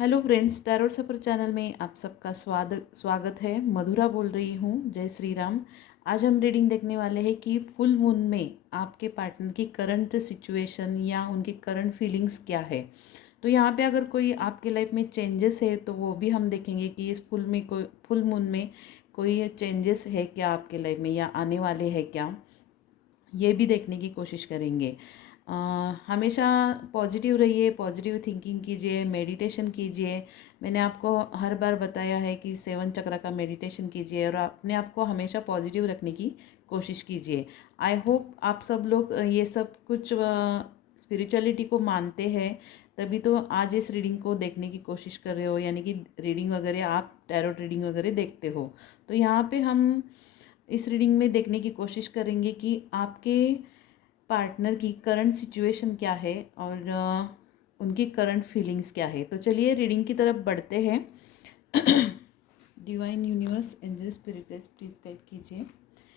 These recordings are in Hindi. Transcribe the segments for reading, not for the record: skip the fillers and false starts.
हेलो फ्रेंड्स, टैरो सफ़र चैनल में आप सबका स्वागत है। मधुरा बोल रही हूँ। जय श्री राम। आज हम रीडिंग देखने वाले हैं कि फुल मून में आपके पार्टनर की करंट सिचुएशन या उनकी करंट फीलिंग्स क्या है। तो यहाँ पे अगर कोई आपके लाइफ में चेंजेस है तो वो भी हम देखेंगे कि इस फुल मून में कोई चेंजेस है क्या आपके लाइफ में या आने वाले हैं क्या, ये भी देखने की कोशिश करेंगे। अ, हमेशा पॉजिटिव रहिए, पॉजिटिव थिंकिंग कीजिए, मेडिटेशन कीजिए। मैंने आपको हर बार बताया है कि 7 चक्र का मेडिटेशन कीजिए और अपने आप को हमेशा पॉजिटिव रखने की कोशिश कीजिए। आई होप आप सब लोग ये सब कुछ स्पिरिचुअलिटी को मानते हैं, तभी तो आज इस रीडिंग को देखने की कोशिश कर रहे हो, यानी कि रीडिंग वगैरह आप टैरो रीडिंग वगैरह देखते हो। तो यहाँ पे हम इस रीडिंग में देखने की कोशिश करेंगे कि आपके पार्टनर की करंट सिचुएशन क्या है और उनकी करंट फीलिंग्स क्या है। तो चलिए रीडिंग की तरफ बढ़ते हैं। Divine universe, angel, spirits, please guide कीजिए।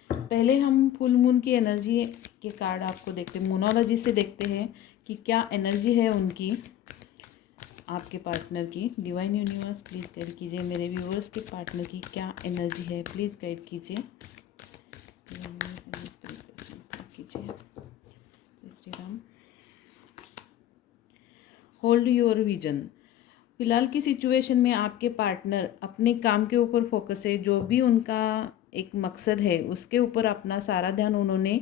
पहले हम फुल मून की एनर्जी के कार्ड आपको देखते हैं, मोनोलॉजी से देखते हैं कि क्या एनर्जी है उनकी, आपके पार्टनर की। डिवाइन यूनिवर्स प्लीज़ गाइड कीजिए, मेरे व्यूअर्स के पार्टनर की क्या एनर्जी है, प्लीज़ गाइड कीजिए। कीजिए Shri Ram. Hold your vision. फिलहाल की सिचुएशन में आपके पार्टनर अपने काम के ऊपर फोकस है, जो भी उनका एक मकसद है उसके ऊपर अपना सारा ध्यान उन्होंने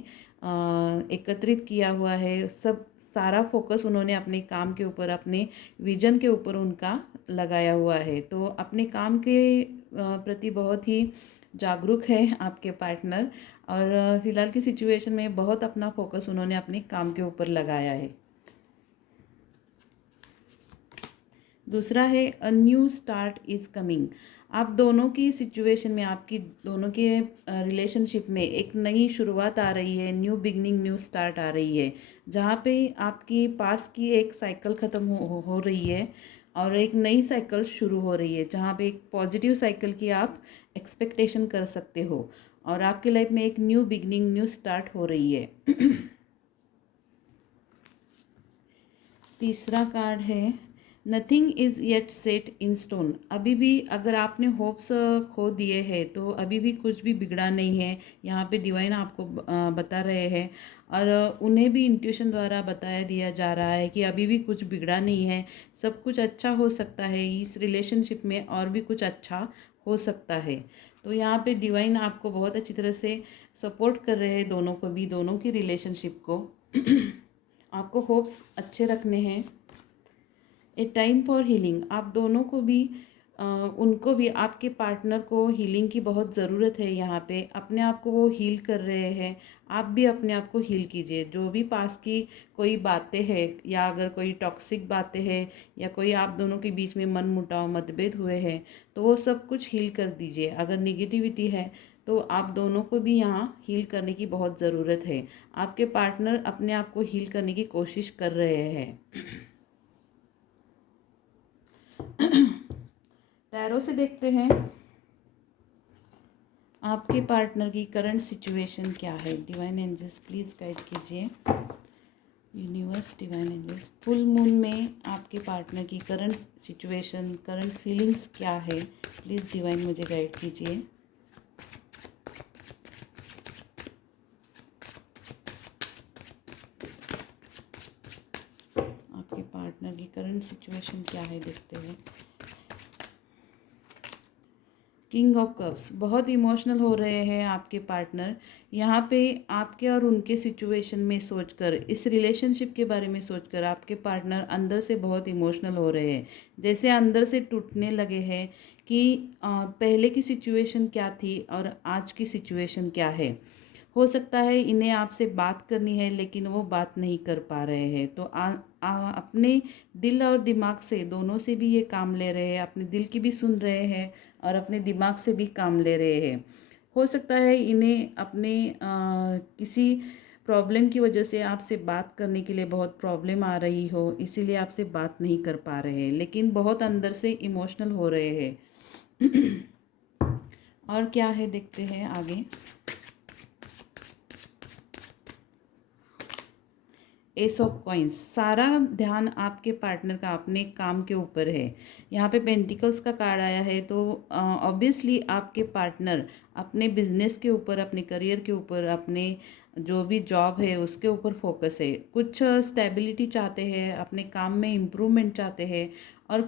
एकत्रित किया हुआ है। सब सारा फोकस उन्होंने अपने काम के ऊपर, अपने विजन के ऊपर उनका लगाया हुआ है। तो अपने काम के प्रति बहुत ही जागरूक है आपके पार्टनर, और फिलहाल की सिचुएशन में बहुत अपना फोकस उन्होंने अपने काम के ऊपर लगाया है। दूसरा है a new start is coming. आप दोनों की सिचुएशन में, आपकी दोनों के रिलेशनशिप में एक नई शुरुआत आ रही है, न्यू बिगनिंग, न्यू स्टार्ट आ रही है, जहाँ पे आपकी पास की एक साइकिल ख़त्म हो रही है और एक नई साइकिल शुरू हो रही है, जहाँ पे एक पॉजिटिव साइकिल की आप एक्सपेक्टेशन कर सकते हो और आपकी लाइफ में एक न्यू बिगनिंग, न्यू स्टार्ट हो रही है। तीसरा कार्ड है nothing is yet set in stone. अभी भी अगर आपने होप्स खो दिए हैं तो अभी भी कुछ भी बिगड़ा नहीं है, यहाँ पे डिवाइन आपको बता रहे हैं। और उन्हें भी इंट्यूशन द्वारा बताया दिया जा रहा है कि अभी भी कुछ बिगड़ा नहीं है, सब कुछ अच्छा हो सकता है, इस रिलेशनशिप में और भी कुछ अच्छा हो सकता है। तो यहाँ पे डिवाइन आपको बहुत अच्छी तरह से सपोर्ट कर रहे हैं, दोनों को भी, दोनों की रिलेशनशिप को। आपको होप्स अच्छे रखने हैं। ए टाइम फॉर हीलिंग। आप दोनों को भी उनको भी, आपके पार्टनर को हीलिंग की बहुत ज़रूरत है। यहाँ पे अपने आप को वो हील कर रहे हैं, आप भी अपने आप को हील कीजिए। जो भी पास की कोई बातें हैं या अगर कोई टॉक्सिक बातें हैं या कोई आप दोनों के बीच में मन मुटाव, मतभेद हुए हैं, तो वो सब कुछ हील कर दीजिए। अगर निगेटिविटी है तो आप दोनों को भी यहाँ हील करने की बहुत ज़रूरत है। आपके पार्टनर अपने आप को हील करने की कोशिश कर रहे हैं। टैरो से देखते हैं आपके पार्टनर की करंट सिचुएशन क्या है। डिवाइन एंजल्स प्लीज़ गाइड कीजिए। Universe, divine angels, full moon में आपके पार्टनर की करंट सिचुएशन, करंट फीलिंग्स क्या है, प्लीज़ डिवाइन मुझे गाइड कीजिए। आपके पार्टनर की करंट सिचुएशन क्या है, देखते हैं। किंग ऑफ कप्स, बहुत इमोशनल हो रहे हैं आपके पार्टनर। यहाँ पे आपके और उनके सिचुएशन में सोचकर, इस रिलेशनशिप के बारे में सोचकर आपके पार्टनर अंदर से बहुत इमोशनल हो रहे हैं, जैसे अंदर से टूटने लगे हैं कि पहले की सिचुएशन क्या थी और आज की सिचुएशन क्या है। हो सकता है इन्हें आपसे बात करनी है लेकिन वो बात नहीं कर पा रहे हैं, तो अपने दिल और दिमाग से, दोनों से भी ये काम ले रहे हैं। अपने दिल की भी सुन रहे हैं और अपने दिमाग से भी काम ले रहे हैं। हो सकता है इन्हें अपने किसी प्रॉब्लम की वजह से आपसे बात करने के लिए बहुत प्रॉब्लम आ रही हो, इसीलिए आपसे बात नहीं कर पा रहे हैं, लेकिन बहुत अंदर से इमोशनल हो रहे हैं। और क्या है देखते हैं आगे। एस ऑफ कॉइंस, सारा ध्यान आपके पार्टनर का अपने काम के ऊपर है। यहाँ पे पेंटिकल्स का कार्ड आया है, तो ऑब्वियसली आपके पार्टनर अपने बिजनेस के ऊपर, अपने करियर के ऊपर, अपने जो भी जॉब है उसके ऊपर फोकस है। कुछ स्टेबिलिटी चाहते हैं, अपने काम में इम्प्रूवमेंट चाहते हैं, और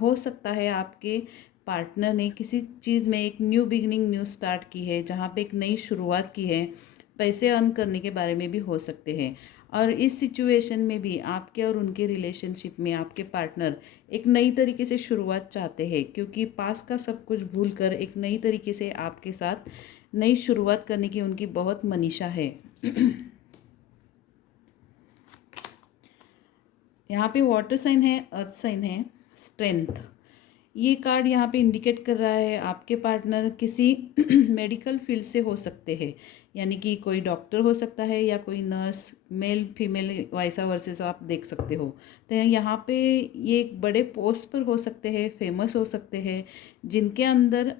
हो सकता है आपके पार्टनर ने किसी चीज़ में एक न्यू बिगनिंग, न्यू स्टार्ट की है, जहाँ पे एक नई शुरुआत की है। पैसे अर्न करने के बारे में भी हो सकते हैं। और इस सिचुएशन में भी आपके और उनके रिलेशनशिप में आपके पार्टनर एक नई तरीके से शुरुआत चाहते हैं, क्योंकि पास का सब कुछ भूल कर एक नई तरीके से आपके साथ नई शुरुआत करने की उनकी बहुत मनीषा है। यहाँ पे वाटर साइन है, अर्थ साइन है, स्ट्रेंथ। ये कार्ड यहाँ पे इंडिकेट कर रहा है आपके पार्टनर किसी मेडिकल फील्ड से हो सकते हैं, यानी कि कोई डॉक्टर हो सकता है या कोई नर्स, मेल फीमेल वाइसा वर्सेस आप देख सकते हो। तो यहाँ पे ये एक बड़े पोस्ट पर हो सकते हैं, फेमस हो सकते हैं, जिनके अंदर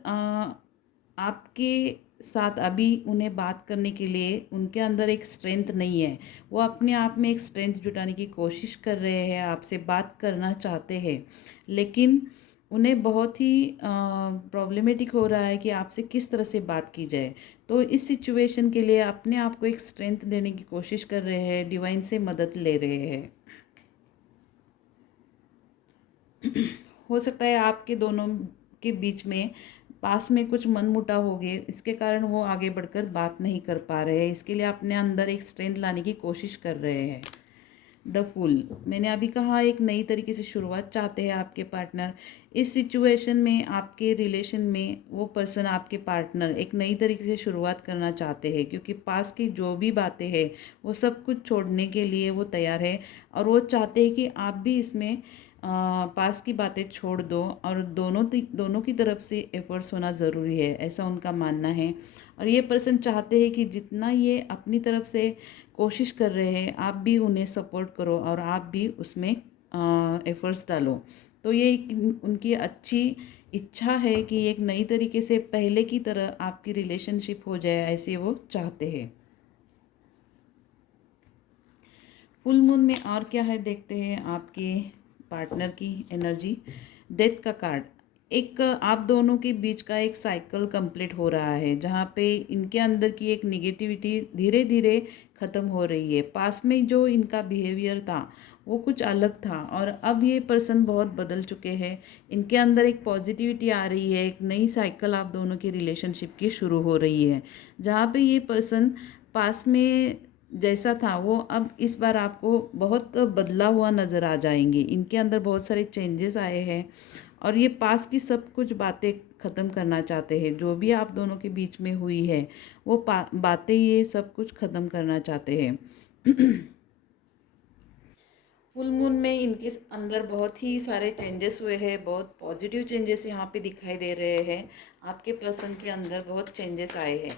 आपके साथ अभी उन्हें बात करने के लिए उनके अंदर एक स्ट्रेंथ नहीं है। वो अपने आप में एक स्ट्रेंथ जुटाने की कोशिश कर रहे हैं, आपसे बात करना चाहते हैं, लेकिन उन्हें बहुत ही प्रॉब्लमेटिक हो रहा है कि आपसे किस तरह से बात की जाए। तो इस सिचुएशन के लिए अपने आप को एक स्ट्रेंथ देने की कोशिश कर रहे हैं, डिवाइन से मदद ले रहे हैं। हो सकता है आपके दोनों के बीच में पास में कुछ मनमुटाव हो गए, इसके कारण वो आगे बढ़कर बात नहीं कर पा रहे हैं। इसके लिए अपने अंदर एक स्ट्रेंथ लाने की कोशिश कर रहे हैं। द फूल, मैंने अभी कहा, एक नई तरीके से शुरुआत चाहते हैं आपके पार्टनर। इस सिचुएशन में आपके रिलेशन में वो पर्सन, आपके पार्टनर, एक नई तरीके से शुरुआत करना चाहते हैं, क्योंकि पास की जो भी बातें हैं वो सब कुछ छोड़ने के लिए वो तैयार है। और वो चाहते हैं कि आप भी इसमें पास की बातें छोड़ दो, और दोनों की तरफ से एफर्ट्स होना ज़रूरी है, ऐसा उनका मानना है। और ये पर्सन चाहते हैं कि जितना ये अपनी तरफ से कोशिश कर रहे हैं, आप भी उन्हें सपोर्ट करो और आप भी उसमें एफर्ट्स डालो। तो ये एक उनकी अच्छी इच्छा है कि एक नई तरीके से पहले की तरह आपकी रिलेशनशिप हो जाए, ऐसे वो चाहते हैं। फुल मून में और क्या है देखते हैं आपके पार्टनर की एनर्जी। डेथ का कार्ड, एक आप दोनों के बीच का एक साइकिल कंप्लीट हो रहा है, जहाँ पे इनके अंदर की एक निगेटिविटी धीरे धीरे ख़त्म हो रही है। पास में जो इनका बिहेवियर था वो कुछ अलग था, और अब ये पर्सन बहुत बदल चुके हैं। इनके अंदर एक पॉजिटिविटी आ रही है, एक नई साइकिल आप दोनों की रिलेशनशिप की शुरू हो रही है, जहाँ पे ये पर्सन पास में जैसा था वो अब इस बार आपको बहुत बदला हुआ नज़र आ जाएंगे। इनके अंदर बहुत सारे चेंजेस आए हैं, और ये पास की सब कुछ बातें ख़त्म करना चाहते हैं। जो भी आप दोनों के बीच में हुई है वो बातें ये सब कुछ ख़त्म करना चाहते हैं। फुल मून में इनके अंदर बहुत ही सारे चेंजेस हुए हैं, बहुत पॉजिटिव चेंजेस यहाँ पे दिखाई दे रहे हैं। आपके पर्सन के अंदर बहुत चेंजेस आए हैं।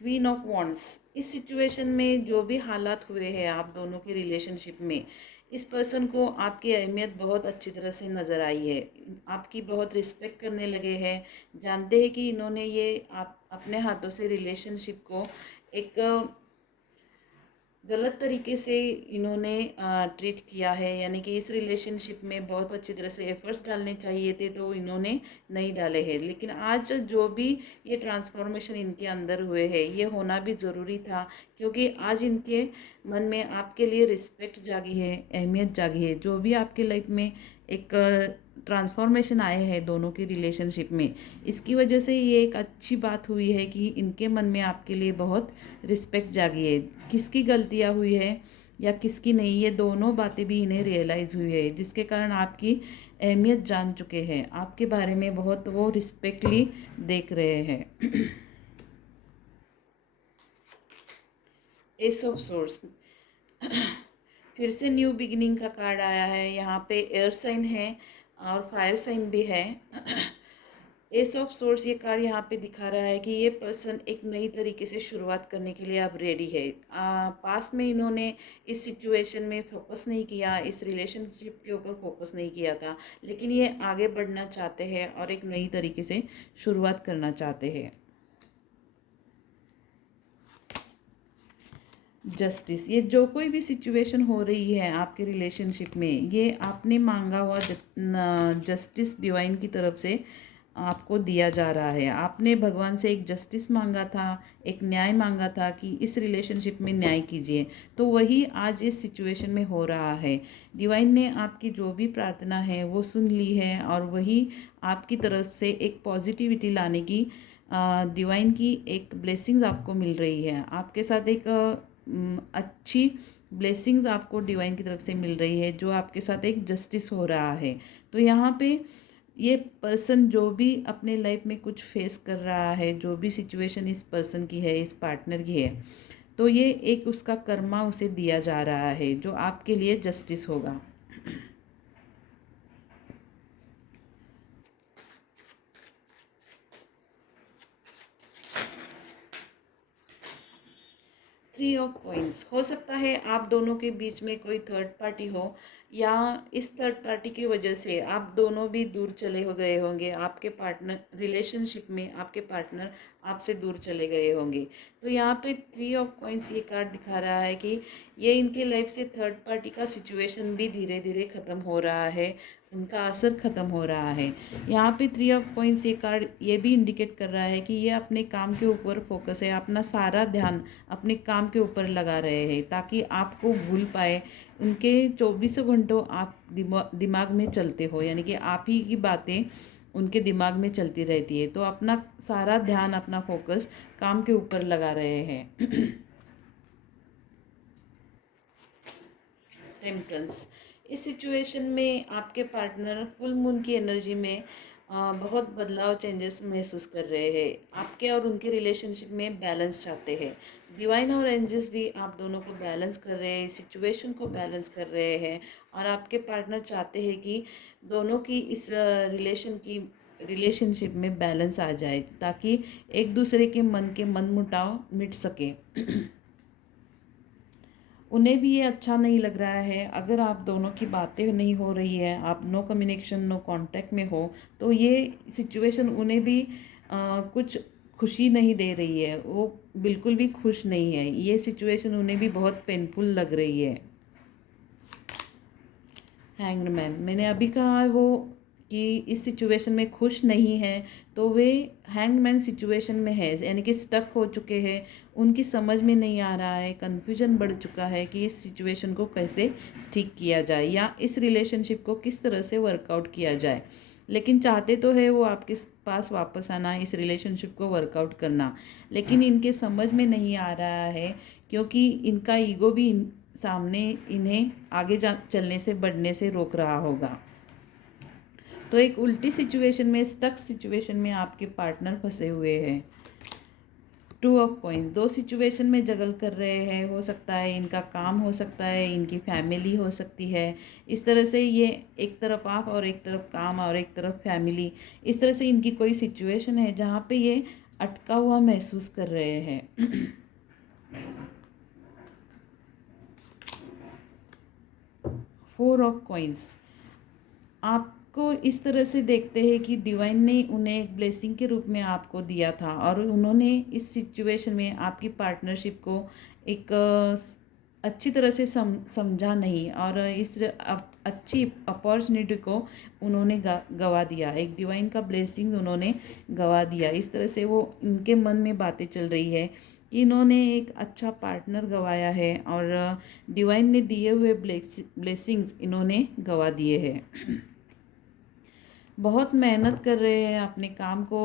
क्वीन ऑफ वॉन्ड्स, इस सिचुएशन में जो भी हालात हुए हैं आप दोनों के रिलेशनशिप में, इस पर्सन को आपकी अहमियत बहुत अच्छी तरह से नज़र आई है। आपकी बहुत रिस्पेक्ट करने लगे हैं, जानते हैं कि इन्होंने ये आप अपने हाथों से रिलेशनशिप को एक गलत तरीके से इन्होंने ट्रीट किया है, यानी कि इस रिलेशनशिप में बहुत अच्छी तरह से एफर्ट्स डालने चाहिए थे, तो इन्होंने नहीं डाले हैं। लेकिन आज जो भी ये ट्रांसफॉर्मेशन इनके अंदर हुए हैं, ये होना भी ज़रूरी था, क्योंकि आज इनके मन में आपके लिए रिस्पेक्ट जागी है, अहमियत जागी है। जो भी आपके लाइफ में एक ट्रांसफॉर्मेशन आए हैं दोनों की रिलेशनशिप में, इसकी वजह से ये एक अच्छी बात हुई है कि इनके मन में आपके लिए बहुत रिस्पेक्ट जागी है। किसकी गलतियाँ हुई है या किसकी नहीं, ये दोनों बातें भी इन्हें रियलाइज़ हुई है, जिसके कारण आपकी अहमियत जान चुके हैं, आपके बारे में बहुत वो रिस्पेक्टली देख रहे हैं। एस ऑफ सोर्स, फिर से न्यू बिगिनिंग का कार्ड आया है। यहाँ पे एयर साइन है और फायर साइन भी है। एस ऑफ सोर्स, ये कार्ड यहाँ पे दिखा रहा है कि ये पर्सन एक नई तरीके से शुरुआत करने के लिए अब रेडी है। पास में इन्होंने इस सिचुएशन में फोकस नहीं किया, इस रिलेशनशिप के ऊपर फोकस नहीं किया था, लेकिन ये आगे बढ़ना चाहते हैं और एक नई तरीके से शुरुआत करना चाहते हैं। जस्टिस, ये जो कोई भी सिचुएशन हो रही है आपके रिलेशनशिप में, ये आपने मांगा हुआ जस्टिस डिवाइन की तरफ से आपको दिया जा रहा है। आपने भगवान से एक जस्टिस मांगा था, एक न्याय मांगा था कि इस रिलेशनशिप में न्याय कीजिए, तो वही आज इस सिचुएशन में हो रहा है। डिवाइन ने आपकी जो भी प्रार्थना है वो सुन ली है, और वही आपकी तरफ से एक पॉजिटिविटी लाने की डिवाइन की एक ब्लेसिंग्स आपको मिल रही है। आपके साथ एक अच्छी ब्लेसिंग्स आपको डिवाइन की तरफ से मिल रही है, जो आपके साथ एक जस्टिस हो रहा है। तो यहाँ पे ये पर्सन जो भी अपने लाइफ में कुछ फेस कर रहा है, जो भी सिचुएशन इस पर्सन की है, इस पार्टनर की है, तो ये एक उसका कर्मा उसे दिया जा रहा है, जो आपके लिए जस्टिस होगा। थ्री ऑफ कॉइन्स, हो सकता है आप दोनों के बीच में कोई थर्ड पार्टी हो, या इस थर्ड पार्टी की वजह से आप दोनों भी दूर चले हो गए होंगे। आपके पार्टनर रिलेशनशिप में, आपके पार्टनर आपसे दूर चले गए होंगे। तो यहाँ पे थ्री ऑफ कॉइन्स ये कार्ड दिखा रहा है कि ये इनके लाइफ से थर्ड पार्टी का सिचुएशन भी धीरे धीरे ख़त्म हो रहा है, उनका असर ख़त्म हो रहा है। यहाँ पे थ्री ऑफ कॉइन्स ये कार्ड ये भी इंडिकेट कर रहा है कि ये अपने काम के ऊपर फोकस है, अपना सारा ध्यान अपने काम के ऊपर लगा रहे हैं, ताकि आपको भूल पाए। उनके 24 घंटों आप दिमाग में चलते हो, यानी कि आप ही की बातें उनके दिमाग में चलती रहती है, तो अपना सारा ध्यान, अपना फोकस काम के ऊपर लगा रहे हैं। टेम्परेंस, इस सिचुएशन में आपके पार्टनर फुल मून की एनर्जी में बहुत बदलाव, चेंजेस महसूस कर रहे हैं। आपके और उनके रिलेशनशिप में बैलेंस चाहते हैं। डिवाइन और एंजल्स भी आप दोनों को बैलेंस कर रहे हैं, सिचुएशन को बैलेंस कर रहे हैं, और आपके पार्टनर चाहते हैं कि दोनों की इस रिलेशनशिप में बैलेंस आ जाए, ताकि एक दूसरे के मन के मनमुटाव मिट सके। उन्हें भी ये अच्छा नहीं लग रहा है अगर आप दोनों की बातें नहीं हो रही है, आप नो कम्युनिकेशन, नो कांटेक्ट में हो, तो ये सिचुएशन उन्हें भी कुछ खुशी नहीं दे रही है। वो बिल्कुल भी खुश नहीं है, ये सिचुएशन उन्हें भी बहुत पेनफुल लग रही है। हैंग्ड मैन, मैंने अभी कहा है वो कि इस सिचुएशन में खुश नहीं है, तो वे हैंग्ड मैन सिचुएशन में है, यानी कि स्टक हो चुके हैं। उनकी समझ में नहीं आ रहा है, कन्फ्यूजन बढ़ चुका है कि इस सिचुएशन को कैसे ठीक किया जाए, या इस रिलेशनशिप को किस तरह से वर्कआउट किया जाए। लेकिन चाहते तो है वो आपके पास वापस आना, इस रिलेशनशिप को वर्कआउट करना, लेकिन इनके समझ में नहीं आ रहा है, क्योंकि इनका ईगो भी सामने इन्हें आगे जा चलने से, बढ़ने से रोक रहा होगा। तो एक उल्टी सिचुएशन में, स्टक सिचुएशन में आपके पार्टनर फंसे हुए हैं। टू ऑफ कॉइन्स, दो सिचुएशन में जगल कर रहे हैं। हो सकता है इनका काम, हो सकता है इनकी फैमिली हो सकती है। इस तरह से ये एक तरफ आप और एक तरफ काम और एक तरफ फैमिली, इस तरह से इनकी कोई सिचुएशन है जहाँ पे ये अटका हुआ महसूस कर रहे हैं। फोर ऑफ कॉइन्स, आपको इस तरह से देखते हैं कि डिवाइन ने उन्हें एक ब्लेसिंग के रूप में आपको दिया था, और उन्होंने इस सिचुएशन में आपकी पार्टनरशिप को एक अच्छी तरह से समझा नहीं, और इस अच्छी अपॉर्चुनिटी को उन्होंने गवा दिया। एक डिवाइन का ब्लेसिंग उन्होंने गवा दिया। इस तरह से वो इनके मन में बातें चल रही है कि इन्होंने एक अच्छा पार्टनर गवाया है, और डिवाइन ने दिए हुए ब्लेसिंग्स इन्होंने गवा दिए हैं। बहुत मेहनत कर रहे हैं अपने काम को,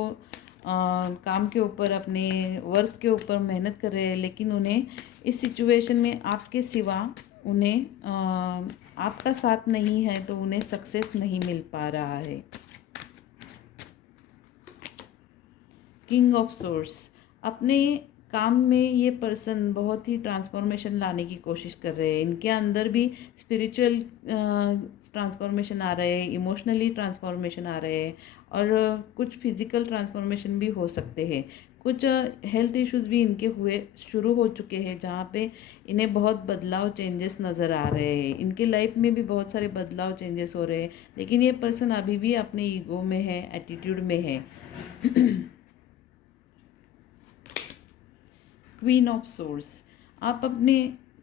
काम के ऊपर, अपने वर्क के ऊपर मेहनत कर रहे हैं, लेकिन उन्हें इस सिचुएशन में आपके सिवा उन्हें आपका साथ नहीं है, तो उन्हें सक्सेस नहीं मिल पा रहा है। किंग ऑफ सोर्स, अपने काम में ये पर्सन बहुत ही ट्रांसफॉर्मेशन लाने की कोशिश कर रहे हैं। इनके अंदर भी स्पिरिचुअल ट्रांसफॉर्मेशन आ रहे हैं, इमोशनली ट्रांसफॉर्मेशन आ रहे हैं, और कुछ फिजिकल ट्रांसफॉर्मेशन भी हो सकते हैं। कुछ हेल्थ इश्यूज भी इनके हुए शुरू हो चुके हैं, जहाँ पे इन्हें बहुत बदलाव, चेंजेस नज़र आ रहे हैं। इनके लाइफ में भी बहुत सारे बदलाव, चेंजेस हो रहे हैं, लेकिन ये पर्सन अभी भी अपने ईगो में है, एटीट्यूड में है। क्वीन ऑफ सोर्स, आप अपने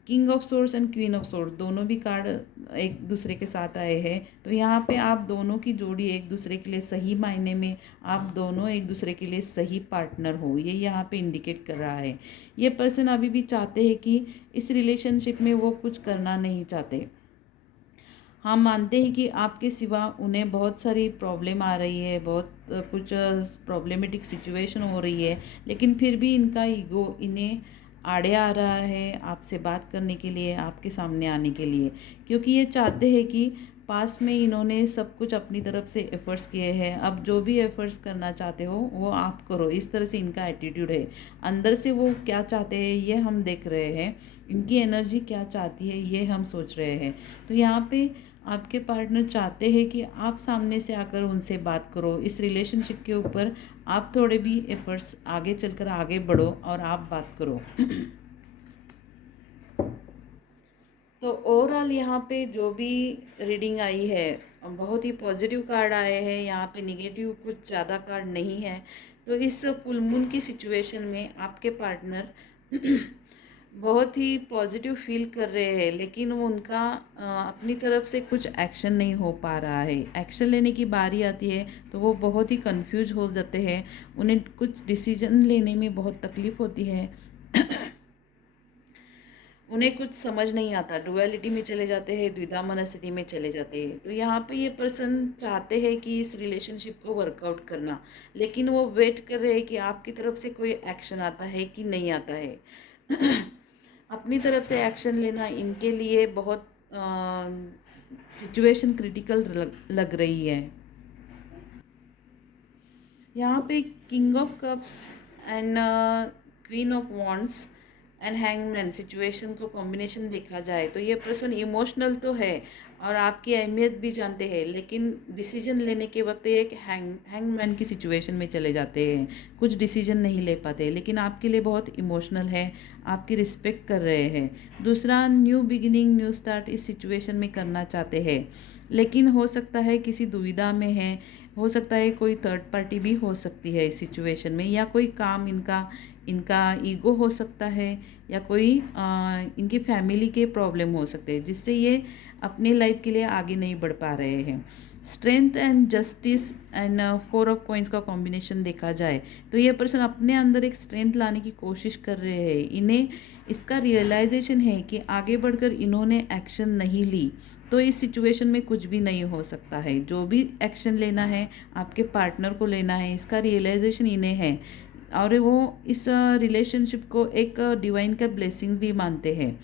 king of source and queen of source दोनों भी कार्ड एक दूसरे के साथ आए हैं। तो यहाँ पे आप दोनों की जोड़ी एक दूसरे के लिए सही मायने में, आप दोनों एक दूसरे के लिए सही पार्टनर हो, ये यहाँ पे इंडिकेट कर रहा है। ये पर्सन अभी भी चाहते हैं कि इस रिलेशनशिप में वो कुछ करना नहीं चाहते। हम मानते हैं कि आपके सिवा उन्हें बहुत सारी प्रॉब्लम आ रही है, बहुत कुछ प्रॉब्लमेटिक सिचुएशन हो रही है, लेकिन फिर भी इनका ईगो इन्हें आड़े आ रहा है आपसे बात करने के लिए, आपके सामने आने के लिए, क्योंकि ये चाहते हैं कि पास में इन्होंने सब कुछ अपनी तरफ से एफ़र्ट्स किए हैं, अब जो भी एफ़र्ट्स करना चाहते हो वो आप करो, इस तरह से इनका एटीट्यूड है। अंदर से वो क्या चाहते हैं ये हम देख रहे हैं, इनकी एनर्जी क्या चाहती है ये हम सोच रहे हैं। तो यहाँ पे आपके पार्टनर चाहते हैं कि आप सामने से आकर उनसे बात करो, इस रिलेशनशिप के ऊपर आप थोड़े भी एफर्ट्स आगे चलकर आगे बढ़ो और आप बात करो। तो ओवरऑल यहाँ पे जो भी रीडिंग आई है बहुत ही पॉजिटिव कार्ड आए हैं, यहाँ पे निगेटिव कुछ ज़्यादा कार्ड नहीं है। तो इस फुल मून की सिचुएशन में आपके पार्टनर बहुत ही पॉजिटिव फील कर रहे हैं, लेकिन वो उनका अपनी तरफ से कुछ एक्शन नहीं हो पा रहा है। एक्शन लेने की बारी आती है तो वो बहुत ही कंफ्यूज हो जाते हैं, उन्हें कुछ डिसीजन लेने में बहुत तकलीफ़ होती है। उन्हें कुछ समझ नहीं आता, डुअलिटी में चले जाते हैं, द्विधा मनस्थिति में चले जाते हैं। तो यहाँ पे ये पर्सन चाहते हैं कि इस रिलेशनशिप को वर्कआउट करना, लेकिन वो वेट कर रहे हैं कि आपकी तरफ से कोई एक्शन आता है कि नहीं आता है। अपनी तरफ से एक्शन लेना इनके लिए बहुत सिचुएशन क्रिटिकल लग रही है। यहाँ पे king of cups and queen of wands and hangman situation को कॉम्बिनेशन देखा जाए तो ये पर्सन इमोशनल तो है और आपकी अहमियत भी जानते हैं, लेकिन डिसीजन लेने के वक्त एक हैंगमैन की सिचुएशन में चले जाते हैं, कुछ डिसीजन नहीं ले पाते, लेकिन आपके लिए बहुत इमोशनल है, आपकी रिस्पेक्ट कर रहे हैं। दूसरा, न्यू बिगिनिंग न्यू स्टार्ट इस सिचुएशन में करना चाहते हैं, लेकिन हो सकता है किसी दुविधा में है, हो सकता है कोई थर्ड पार्टी भी हो सकती है इस सिचुएशन में, या कोई काम इनका इनका ईगो हो सकता है, या कोई इनकी फैमिली के प्रॉब्लम हो सकते हैं जिससे ये अपनी लाइफ के लिए आगे नहीं बढ़ पा रहे हैं। Strength and justice and four of coins का कॉम्बिनेशन देखा जाए तो ये पर्सन अपने अंदर एक स्ट्रेंथ लाने की कोशिश कर रहे हैं। इन्हें इसका रियलाइजेशन है कि आगे बढ़कर इन्होंने एक्शन नहीं ली तो इस सिचुएशन में कुछ भी नहीं हो सकता है। जो भी एक्शन लेना है आपके पार्टनर को लेना है, इसका रियलाइजेशन इन्हें है, और वो इस रिलेशनशिप को एक डिवाइन का ब्लेसिंग भी मानते हैं।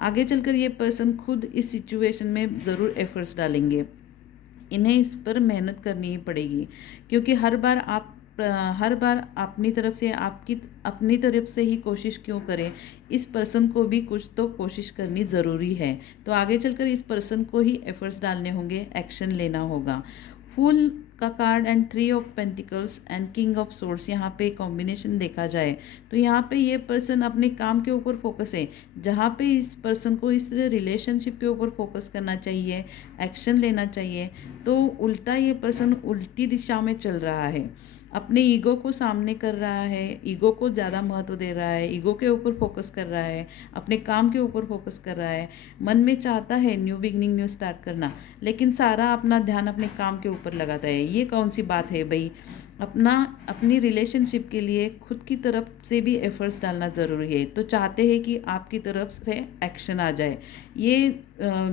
आगे चलकर ये पर्सन खुद इस सिचुएशन में ज़रूर एफर्ट्स डालेंगे, इन्हें इस पर मेहनत करनी ही पड़ेगी, क्योंकि हर बार अपनी तरफ से अपनी तरफ से ही कोशिश क्यों करें, इस पर्सन को भी कुछ तो कोशिश करनी ज़रूरी है। तो आगे चलकर इस पर्सन को ही एफर्ट्स डालने होंगे, एक्शन लेना होगा। फूल का card and three of pentacles and king of swords यहाँ पे कॉम्बिनेशन देखा जाए तो यहाँ पे ये पर्सन अपने काम के ऊपर फोकस है, जहाँ पे इस पर्सन को इस रिलेशनशिप के ऊपर फोकस करना चाहिए, एक्शन लेना चाहिए, तो उल्टा ये पर्सन उल्टी दिशा में चल रहा है, अपने ईगो को सामने कर रहा है, ईगो को ज़्यादा महत्व दे रहा है, ईगो के ऊपर फोकस कर रहा है, अपने काम के ऊपर फोकस कर रहा है। मन में चाहता है न्यू बिगनिंग न्यू स्टार्ट करना, लेकिन सारा अपना ध्यान अपने काम के ऊपर लगाता है। ये कौन सी बात है भाई, अपनी रिलेशनशिप के लिए खुद की तरफ से भी एफर्ट्स डालना ज़रूरी है। तो चाहते हैं कि आपकी तरफ से एक्शन आ जाए, ये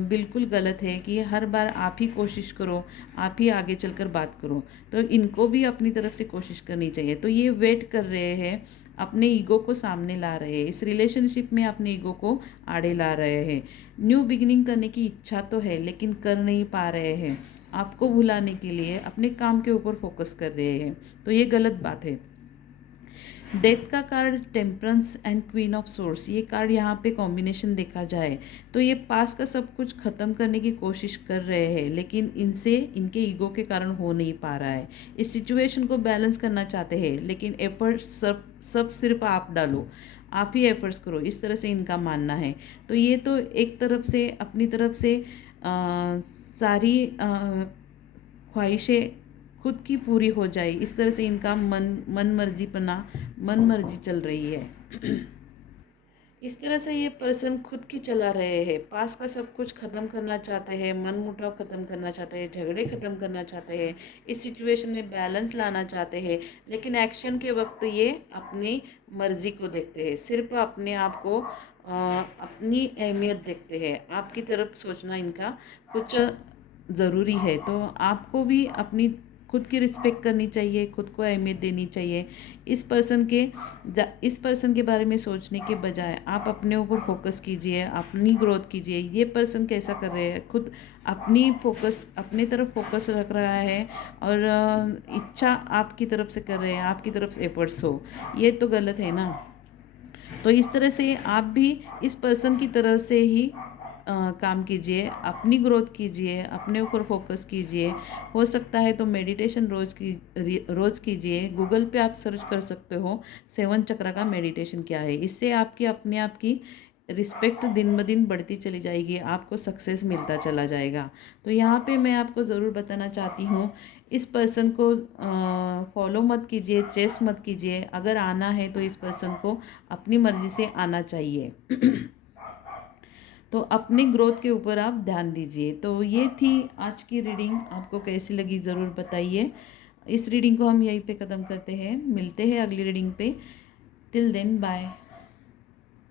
बिल्कुल गलत है कि हर बार आप ही कोशिश करो, आप ही आगे चलकर बात करो। तो इनको भी अपनी तरफ से कोशिश करनी चाहिए। तो ये वेट कर रहे हैं, अपने ईगो को सामने ला रहे हैं, इस रिलेशनशिप में अपने ईगो को आड़े ला रहे हैं। न्यू बिगिनिंग करने की इच्छा तो है लेकिन कर नहीं पा रहे हैं, आपको भुलाने के लिए अपने काम के ऊपर फोकस कर रहे हैं, तो ये गलत बात है। डेथ का card, temperance and queen of source, ये कार्ड यहाँ पे कॉम्बिनेशन देखा जाए तो ये पास का सब कुछ ख़त्म करने की कोशिश कर रहे हैं, लेकिन इनसे इनके ईगो के कारण हो नहीं पा रहा है। इस सिचुएशन को बैलेंस करना चाहते हैं, लेकिन एफर्ट सब सिर्फ आप डालो, आप ही एफर्ट्स करो, इस तरह से इनका मानना है। तो ये तो एक तरफ से अपनी तरफ से सारी ख्वाहिशें खुद की पूरी हो जाए, इस तरह से इनका मन मर्जीपना मन मर्जी चल रही है। इस तरह से ये पर्सन खुद की चला रहे हैं, पास का सब कुछ ख़त्म करना चाहते हैं, मनमुटाव ख़त्म करना चाहते हैं, झगड़े ख़त्म करना चाहते हैं, इस सिचुएशन में बैलेंस लाना चाहते हैं, लेकिन एक्शन के वक्त ये अपनी मर्ज़ी को देखते हैं, सिर्फ अपने आप को अपनी अहमियत देखते हैं। आपकी तरफ सोचना इनका कुछ ज़रूरी है, तो आपको भी अपनी खुद की रिस्पेक्ट करनी चाहिए, खुद को अहमियत देनी चाहिए। इस पर्सन के इस पर्सन के बारे में सोचने के बजाय आप अपने ऊपर फोकस कीजिए, अपनी ग्रोथ कीजिए। ये पर्सन कैसा कर रहे हैं, खुद अपनी तरफ फोकस रख रहा है और इच्छा आपकी तरफ से कर रहे हैं, आपकी तरफ से एफर्ट्स हो, ये तो गलत है ना। तो इस तरह से आप भी इस पर्सन की तरह से ही काम कीजिए, अपनी ग्रोथ कीजिए, अपने ऊपर फोकस कीजिए। हो सकता है तो मेडिटेशन रोज़ कीजिए। गूगल पे आप सर्च कर सकते हो 7 चक्र का मेडिटेशन क्या है। इससे आपकी अपने आप की रिस्पेक्ट दिन ब दिन बढ़ती चली जाएगी, आपको सक्सेस मिलता चला जाएगा। तो यहाँ पे मैं आपको ज़रूर बताना चाहती हूँ, इस पर्सन को फॉलो मत कीजिए, चेस मत कीजिए। अगर आना है तो इस पर्सन को अपनी मर्ज़ी से आना चाहिए। तो अपनी ग्रोथ के ऊपर आप ध्यान दीजिए। तो ये थी आज की रीडिंग, आपको कैसी लगी ज़रूर बताइए। इस रीडिंग को हम यहीं पे ख़त्म करते हैं, मिलते हैं अगली रीडिंग पे। Till then bye.